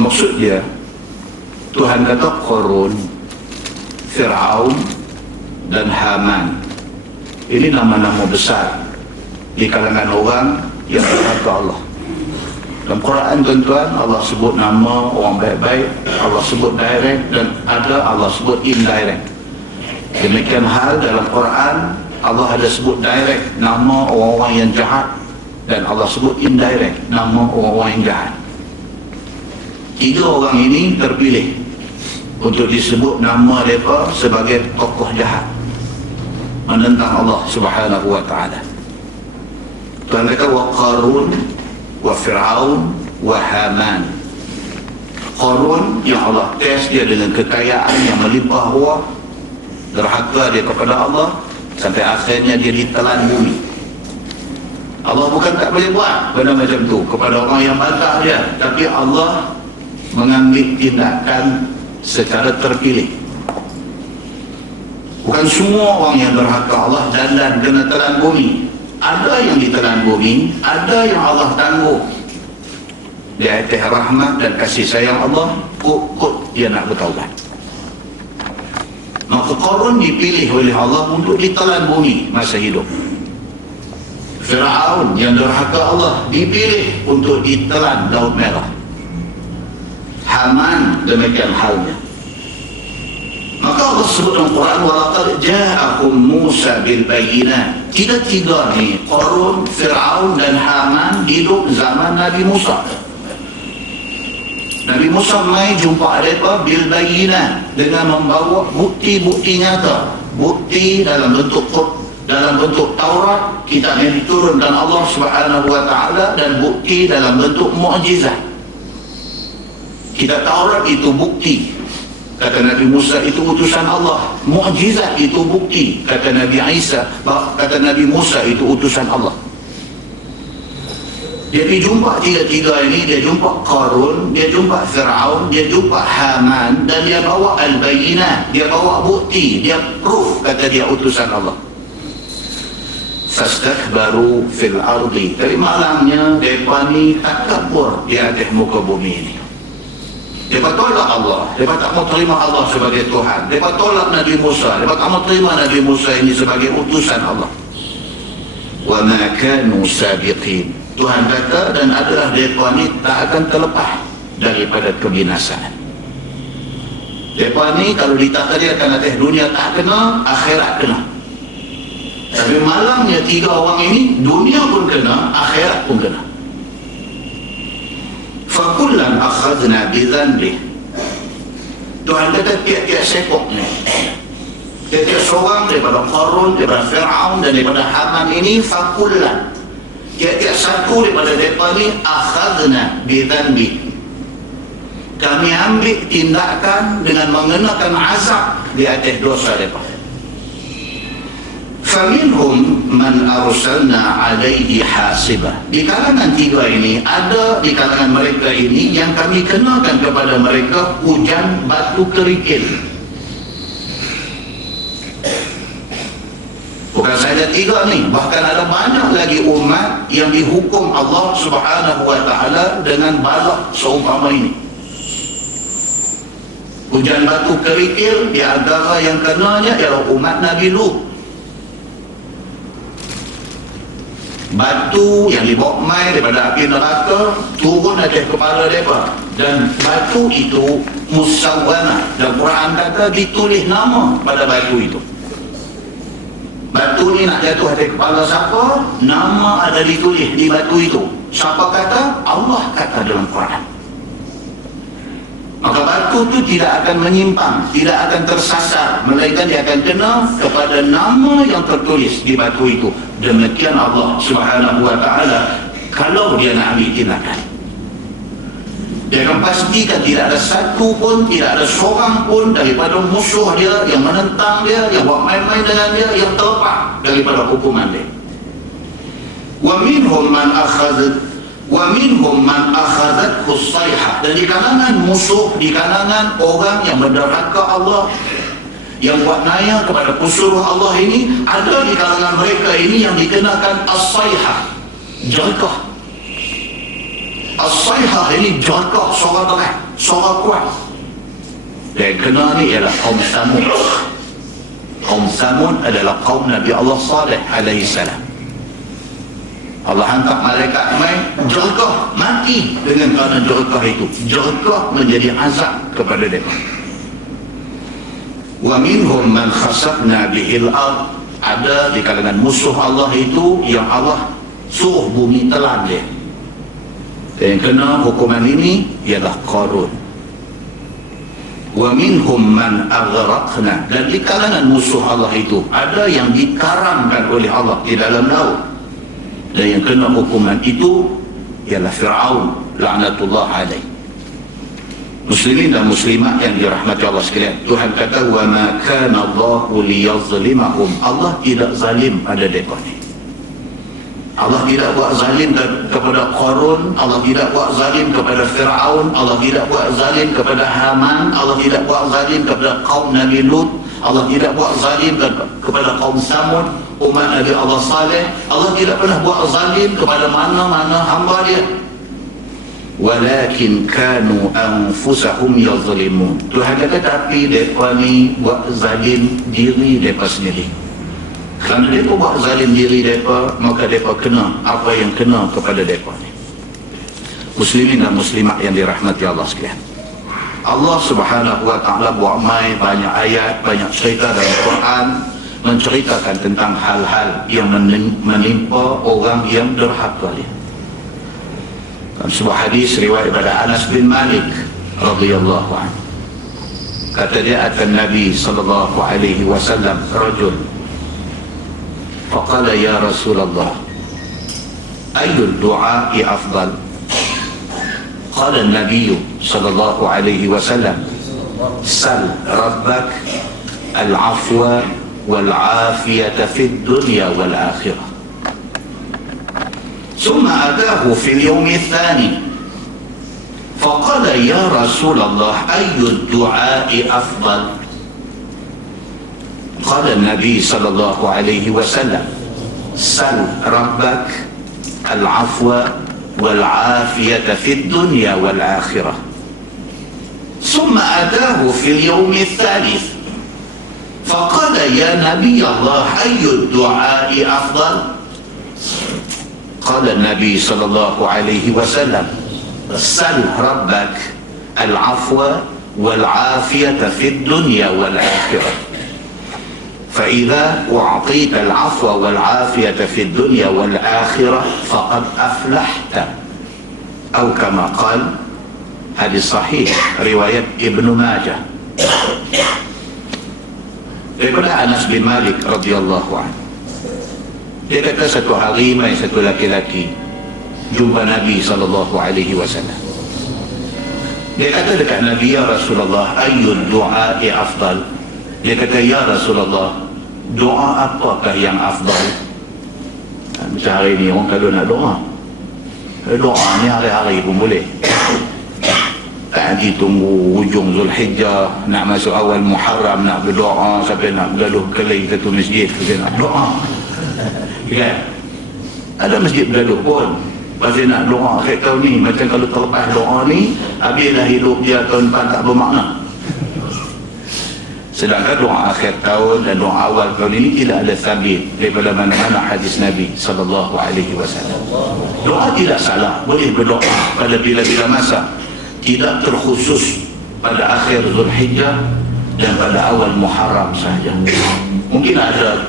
Maksud dia, Tuhan kata Qarun, Fir'aun dan Haman. Ini nama-nama besar di kalangan orang yang berhaka Allah. Dalam Quran tuan-tuan, Allah sebut nama orang baik-baik, Allah sebut direct, dan ada Allah sebut indirect. Demikian hal dalam Quran, Allah ada sebut direct nama orang-orang yang jahat, dan Allah sebut indirect nama orang-orang yang jahat. Tiga orang ini terpilih untuk disebut nama mereka sebagai tokoh jahat menentang Allah Subhanahu wa ta'ala. Tuhan kata wa Qarun wa Fir'aun wa Haman. Qarun yang Allah test dia dengan kekayaan yang melimpah ruah, derhaka dia kepada Allah sampai akhirnya dia ditelan bumi. Allah bukan tak boleh buat benda macam tu kepada orang yang bantah dia, tapi Allah mengambil tindakan secara terpilih. Bukan semua orang yang berhaka Allah dan kena telan bumi. Ada yang ditelan bumi, ada yang Allah tangguh. Dia atas rahmat dan kasih sayang Allah, kut dia nak bertaubat. Maka Qarun dipilih oleh Allah untuk ditelan bumi masa hidup. Fir'aun yang derhaka Allah dipilih untuk ditelan Laut Merah. Haman demikian halnya. Maka Allah sebut dalam Quran, walaqad ja'akum Musa bil bayyinat. Tiga-tiga ni, Qarun, Fir'aun dan Haman hidup zaman Nabi Musa. Nabi Musa mai jumpa mereka bil bayyinat, dengan membawa bukti-bukti nyata, bukti dalam bentuk Taurat, kitab yang diturunkan Allah Subhanahu wa ta'ala, dan bukti dalam bentuk mukjizat. Kitab Taurat itu bukti, kata Nabi Musa itu utusan Allah. Mukjizat itu bukti, kata Nabi Musa itu utusan Allah. Dia pergi jumpa tiga-tiga ini, dia jumpa Qarun, dia jumpa Fir'aun, dia jumpa Haman, dan dia bawa al-bayyinat, dia bawa bukti, dia proof, kata dia utusan Allah. Fastakbaru fil ardi. Tapi malangnya mereka ni takabur di atas muka bumi ini. Mereka tolak Allah, mereka tak mau terima Allah sebagai Tuhan, mereka tolak Nabi Musa, mereka tak mau terima Nabi Musa ini sebagai utusan Allah. Wa ma kanu sabiqin. Tuhan kata, dan adalah mereka ni tak akan terlepas daripada kebinasaan. Mereka ni kalau ditakdirkan atas dunia tak kena, akhirat kena. Tapi malangnya tiga orang ini, dunia pun kena, akhirat pun kena. Fakullan akhadna bidhanbih. Tuhan kata tiap-tiap sekok ni, tiap-tiap seorang daripada Qarun, daripada Fir'aun dan daripada Haman ini, fakullan, tiap-tiap satu daripada mereka ni, akhadna bidhanbih, kami ambil tindakan dengan mengenakan azab di atas dosa mereka. Faminhum man arsalna alaihi hasibah. Di kalangan tiga ini, ada di kalangan mereka ini yang kami kenakan kepada mereka hujan batu kerikil. Bukan saja tiga ni, bahkan ada banyak lagi umat yang dihukum Allah Subhanahu wa ta'ala dengan balak seumpama ini. Hujan batu kerikil, di antara yang kenanya ialah umat Nabi Lut. Batu yang dibawa mai daripada api neraka turun atas kepala mereka, dan batu itu musawwamah. Dan Quran kata ditulis nama pada batu itu. Batu ni nak jatuh atas kepala siapa, nama ada ditulis di batu itu. Siapa kata? Allah kata dalam Quran. Maka batu itu tidak akan menyimpang, tidak akan tersasar, melainkan dia akan kena kepada nama yang tertulis di batu itu. Demikian Allah Subhanahu wa ta'ala kalau dia nak ambil tindakan. Dia akan pastikan tidak ada satu pun, tidak ada seorang pun daripada musuh dia yang menentang dia, yang buat main-main dengan dia, yang terlepas daripada hukuman dia. Wa minhum man akhadathu as-sayhah. Dan di kalangan musuh, di kalangan orang yang menderhaka Allah, yang buat naya kepada pesuruh Allah ini, ada di kalangan mereka ini yang dikenakan as-sayhah, jerkah. As-sayhah ini jerkah, suara berat, suara kuat. Dan kena ni ialah kaum Samud. Kaum Samud adalah kaum Nabi Allah Saleh alaihi salam. Allah hantar malaikat main jerkah, mati dengan kerana jerkah itu. Jerkah menjadi azab kepada mereka. Wa minhum man khasafna bihil ard. Ada di kalangan musuh Allah itu yang Allah suruh bumi telan dia. Dan yang kena hukuman ini ialah Qarun. Wa minhum man aghraqna. Dan di kalangan musuh Allah itu ada yang dikaramkan oleh Allah di dalam laut. Dan yang kena hukuman itu ialah Fir'aun laknatullah alaih. Muslimin dan muslimat yang dirahmati Allah sekalian, Tuhan kata wa ma kana Allahu liyazlimahum. Allah tidak zalim pada mereka ni. Allah tidak buat zalim kepada Qarun, Allah tidak buat zalim kepada Fir'aun, Allah tidak buat zalim kepada Haman, Allah tidak buat zalim kepada kaum Nabi Lut, Allah tidak buat zalim kepada kaum Samud, umat Nabi Allah Saleh. Allah tidak pernah buat zalim kepada mana-mana hamba dia. Walakin kanu anfusahum yazlimun. Tuhan kata tapi mereka ni buat zalim diri mereka sendiri. Kerana mereka buat zalim diri mereka, maka mereka kena apa yang kena kepada mereka ni. Muslimin dan muslimat yang dirahmati Allah sekalian, Allah subhanahu wa ta'ala buat mai banyak ayat, banyak cerita dalam Quran menceritakan tentang hal-hal yang menimpa orang yang derhaka dia. Sebuah hadis riwayat daripada Anas bin Malik radhiyallahu anhu, kata dia akan Nabi sallallahu alaihi wasallam rajul faqala ya Rasulullah ayyud du'a'i afdal. Qala an-nabiy sallallahu alaihi wasallam sal rabbak al-afwa wal-afiyata fid dunya wal akhirah. ثم أتاه في اليوم الثاني فقال يا رسول الله أي الدعاء أفضل. قال النبي صلى الله عليه وسلم سل ربك العفو والعافية في الدنيا والآخرة. ثم أتاه في اليوم الثالث فقال يا نبي الله أي الدعاء أفضل. قال النبي صلى الله عليه وسلم سل ربك العفو والعافية في الدنيا والآخرة. فإذا أعطيت العفو والعافية في الدنيا والآخرة فقد أفلحت أو كما قال. hadis sahih riwayat Ibnu Majah daripada Anas bin Malik radhiyallahu anhu. Dia kata satu hari mai satu laki-laki jumpa Nabi sallallahu alaihi wasallam. Dia kata dekat Nabi, ya Rasulullah, ayyud du'a'i afdal. Dia kata, ya Rasulullah, doa apakah yang afdal? Macam hari ni orang kalau nak doa, doa ni hari-hari pun boleh. Tak ditunggu hujung Zulhijjah, nak masuk awal Muharram nak berdoa, sampai nak bergaduh kelai satu masjid kita nak doa. Kan? Ada masjid bergaduh pun pasal nak doa akhir tahun ni. Macam kalau terlepas doa ni, habislah hidup dia tahun depan tak bermakna. Sedangkan doa akhir tahun dan doa awal tahun ini tidak ada sabit daripada mana-mana hadis Nabi sallallahu alaihi wasallam. Doa tidak salah, boleh berdoa pada bila-bila masa, tidak terkhusus pada akhir Zulhijjah dan pada awal Muharram sahaja. Mungkin ada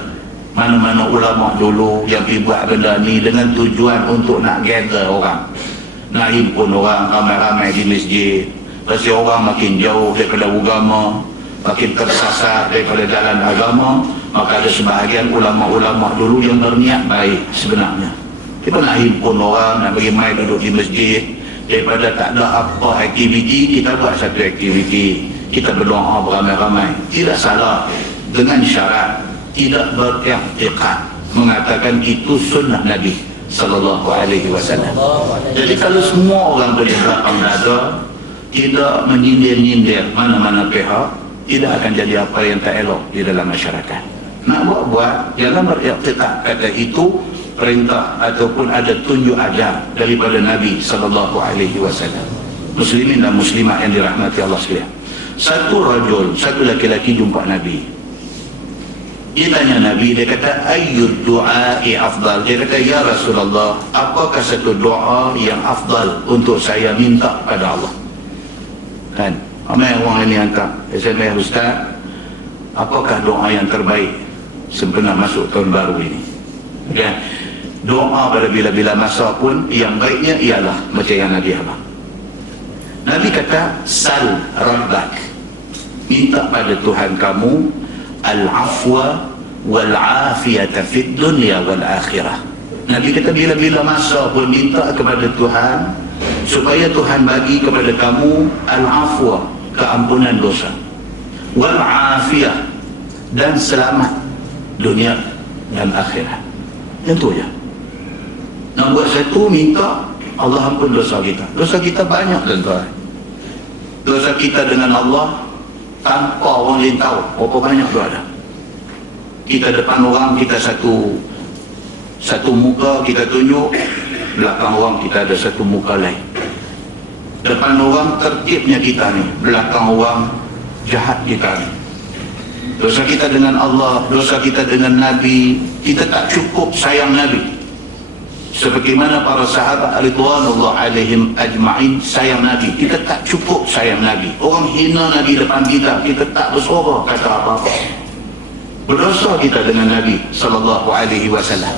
mana-mana ulama dulu yang pergi buat benda ni dengan tujuan untuk nak gather orang, nak himpun orang ramai-ramai di masjid. Pasti orang makin jauh daripada agama, makin tersasar daripada jalan agama, maka ada sebahagian ulama-ulama dulu yang berniat baik sebenarnya. Kita nak himpun orang, nak bagi mai duduk di masjid, daripada tak ada apa aktiviti, kita buat satu aktiviti, kita berdoa beramai-ramai. Tidak salah, dengan syarat tidak beriktikad mengatakan itu sunnah Nabi sallallahu alaihi wasallam. Jadi kalau semua orang boleh lapang dada, tidak menyindir-nyindir mana-mana pihak, tidak akan jadi apa yang tak elok di dalam masyarakat. Nak buat-buat, jangan beriktikad kata itu perintah ataupun ada tunjuk ajar daripada Nabi sallallahu alaihi wasallam. Muslimin dan muslimat yang dirahmati Allah sekalian. Satu laki-laki jumpa Nabi. Dia tanya Nabi, dia kata ayyud du'a'i afdal. Dia kata, ya Rasulullah, apakah satu doa yang afdal untuk saya minta pada Allah? Kan, ramai orang ini hantar SMS, Ustaz, apakah doa yang terbaik sempena masuk tahun baru ini? Kan, doa pada bila-bila masa pun yang baiknya ialah macam yang Nabi abang. Nabi kata, sal rabbak, minta pada Tuhan kamu al-afwa wal-afiyata fid dunya wal-akhirah. Nabi kata bila-bila masa pun minta kepada Tuhan supaya Tuhan bagi kepada kamu al-afwa, keampunan dosa, wal-afiyah, dan selamat dunia dan akhirat. Yang tu je. Nak buat satu, minta Allah ampun dosa kita. Dosa kita banyak, tuan-tuan. Dosa kita dengan Allah tanpa orang lain tahu berapa banyak tu ada. Kita depan orang, kita satu muka kita tunjuk, belakang orang kita ada satu muka lain. Depan orang tertibnya kita ni, belakang orang jahat kita ni. Dosa kita dengan Allah, dosa kita dengan Nabi, kita tak cukup sayang Nabi seperti mana para sahabat ridwanullah alaihim ajma'in sayang Nabi. Kita tak cukup sayang Nabi. Orang hina Nabi depan kita, kita tak bersuara kata apa-apa. Berdosa kita dengan Nabi sallallahu alaihi wasallam.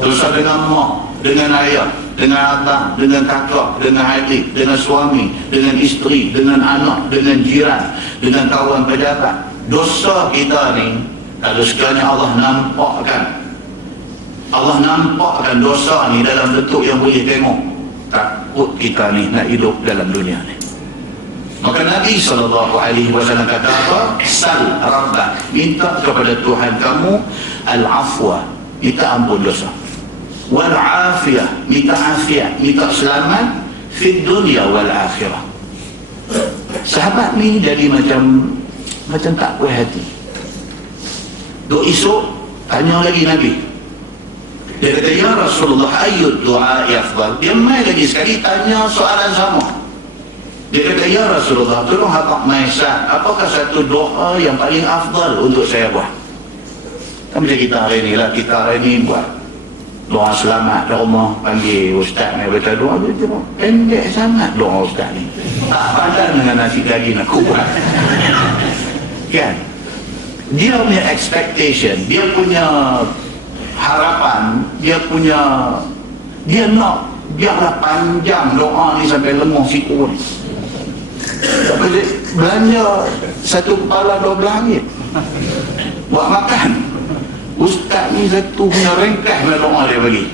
Dosa dengan mak, dengan ayah, dengan abang, dengan kakak, dengan adik, dengan suami, dengan isteri, dengan anak, dengan jiran, dengan kawan pejabat. Dosa kita ni, kalau sekiranya Allah nampakkan dosa ni dalam bentuk yang boleh tengok, takut kita ni nak hidup dalam dunia ni. Maka Nabi SAW kata apa? Sal rabbak, minta kepada Tuhan kamu al-afwa, minta ampun dosa, wal-afiyah, minta afiat, minta selamat fid dunya wal akhirah. Sahabat ni jadi macam tak puas hati. Duk esok tanya lagi Nabi. Dia kata, ya Rasulullah, ayyud du'a'i afdal. Dia mai lagi sekali tanya soalan sama. Dia kata, ya Rasulullah, tolong hakak maisah, apakah satu doa yang paling afdal untuk saya buat? Kan macam kita hari ni lah, kita hari ni buat doa selamat di rumah, panggil ustaz ni baca doa, dia cakap pendek sangat doa ustaz ni, tak padan dengan nasi daging aku buat. Kan, dia punya expectation, dia punya harapan, dia nak biarlah panjang doa ni sampai lemah siku ni. Tak boleh belanja satu kepala 12 ringgit buat makan. Ustaz ni satu punya ringkas dengan doa dia bagi.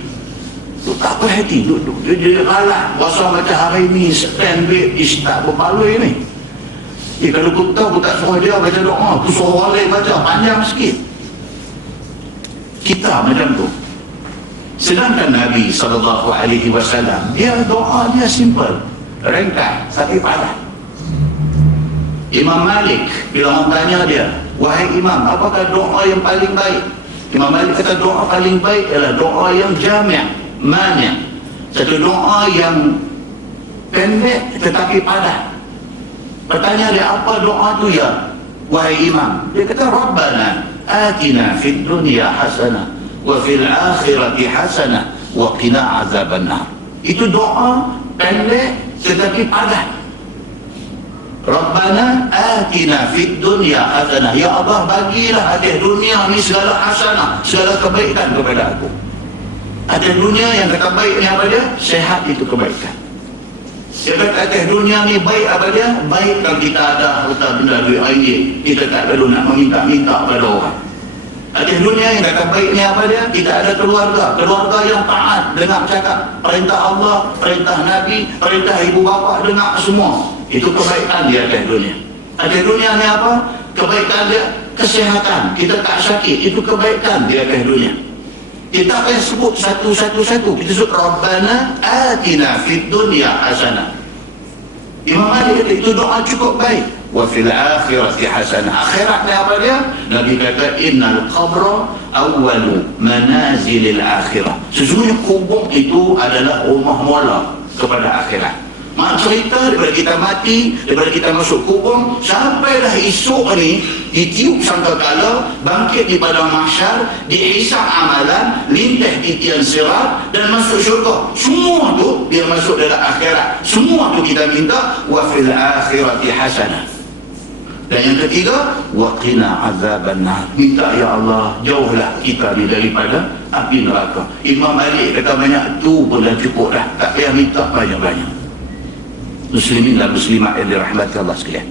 Tu tak apa hati, duduk dia galak bahasa macam hari ni spend duit tak berbaloi ni. Kalau aku tahu, aku tak suruh dia baca doa, aku suruh orang lain baca panjang sikit. Kita macam tu. Sedangkan Nabi SAW, dia doa dia simple, ringkas tapi padat. Imam Malik, bila orang tanya dia, wahai Imam, apakah doa yang paling baik? Imam Malik kata doa paling baik ialah doa yang jami', mani', satu doa yang pendek tetapi padat. Pertanyaan dia, apa doa tu ya wahai Imam? Dia kata, Rabbana atina fid dunya hasanah wa fil akhirati hasanah wa qina azabannar. Itu doa pendek tetapi padat. Rabbana atina fid dunya hasanah, ya Allah bagilah atas dunia ni segala hasanah, segala kebaikan kepada aku. Atas dunia yang kata baik ni apa dia? Sehat, itu kebaikan. Dia kata atas dunia ni baik apa dia? Baik kalau kita ada harta benda duit ringgit, kita tak perlu nak meminta-minta pada orang. Atas dunia yang kata baik ni apa dia? Kita ada keluarga yang taat, dengar cakap perintah Allah, perintah Nabi, perintah ibu bapa, dengar semua. Itu kebaikan dia atas dunia. Atas dunia ni apa? Kebaikan dia kesihatan, kita tak sakit, itu kebaikan dia atas dunia. Kita akan sebut satu-satu. Kita sebut Rabbana atina fid dunya hasanah. Imam Malik kata itu doa cukup baik. wa fil akhirati hasanah. Akhirat ni apa dia? Nabi kata innal qabra awwalu manazilil akhirah. Sesungguhnya kubur itu adalah rumah mula kepada akhirat. Mak cerita daripada kita mati, daripada kita masuk kubur, sampailah esok ni ditiup sangkakala, bangkit di padang mahsyar, dihisab amalan, lintah titian sirat dan masuk syurga. Semua tu dia masuk dalam akhirat. Semua tu kita minta wa fil akhirati hasanah. Dan yang ketiga, wa qina azabannar. Minta ya Allah, jauhlah kita ni daripada api neraka. Imam Malik kata banyak tu pun dah cukup dah, tak payah minta banyak-banyak. Muslimin dan muslimat yang dirahmati Allah sekalian,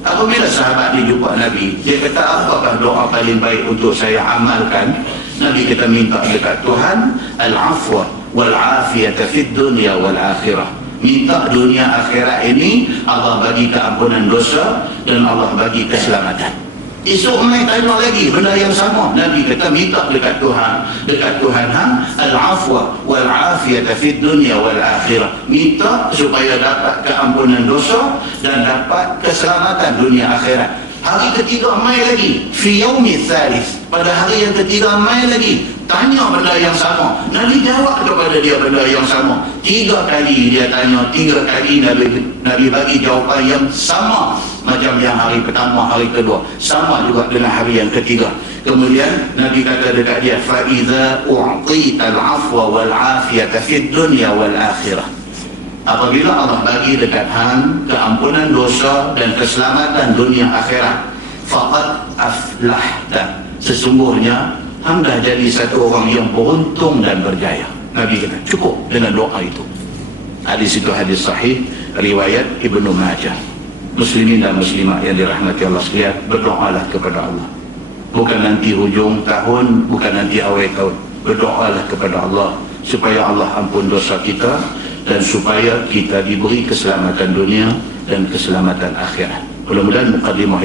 apabila sahabat dia jumpa Nabi, dia kata apakah doa paling baik untuk saya amalkan? Nabi kata minta dekat Tuhan al-afwa wal-afiyata fid dunya wal-akhirah. Minta dunia akhirat ini Allah bagi keampunan dosa dan Allah bagi keselamatan. Esok mai tanya lagi benda yang sama. Nabi kata minta dekat Tuhan al-afwa wal-afiyata fid dunya wal-akhirah. Minta supaya dapat keampunan dosa dan dapat keselamatan dunia akhirat. Hari ketiga mai lagi, fi yaumi tsalits, pada hari yang ketiga mai lagi, tanya benda yang sama. Nabi jawab kepada dia benda yang sama. 3 kali dia tanya, 3 kali Nabi bagi jawapan yang sama. Macam yang hari pertama, hari kedua, sama juga dengan hari yang ketiga. Kemudian Nabi kata dekat dia, fa iza u'tita al-'afwa wal-'afiyata fid dunya wal-akhirah. Apabila Allah bagi dekat hang keampunan dosa dan keselamatan dunia akhirat, faqad aflahta, sesungguhnya hang dah jadi satu orang yang beruntung dan berjaya. Nabi kata cukup dengan doa itu. Hadis itu hadis sahih riwayat Ibnu Majah. Muslimin dan muslimat yang dirahmati Allah sekalian, berdoalah kepada Allah. Bukan nanti hujung tahun, bukan nanti awal tahun. Berdoalah kepada Allah supaya Allah ampun dosa kita dan supaya kita diberi keselamatan dunia dan keselamatan akhirat. Mudah-mudahan mukadimah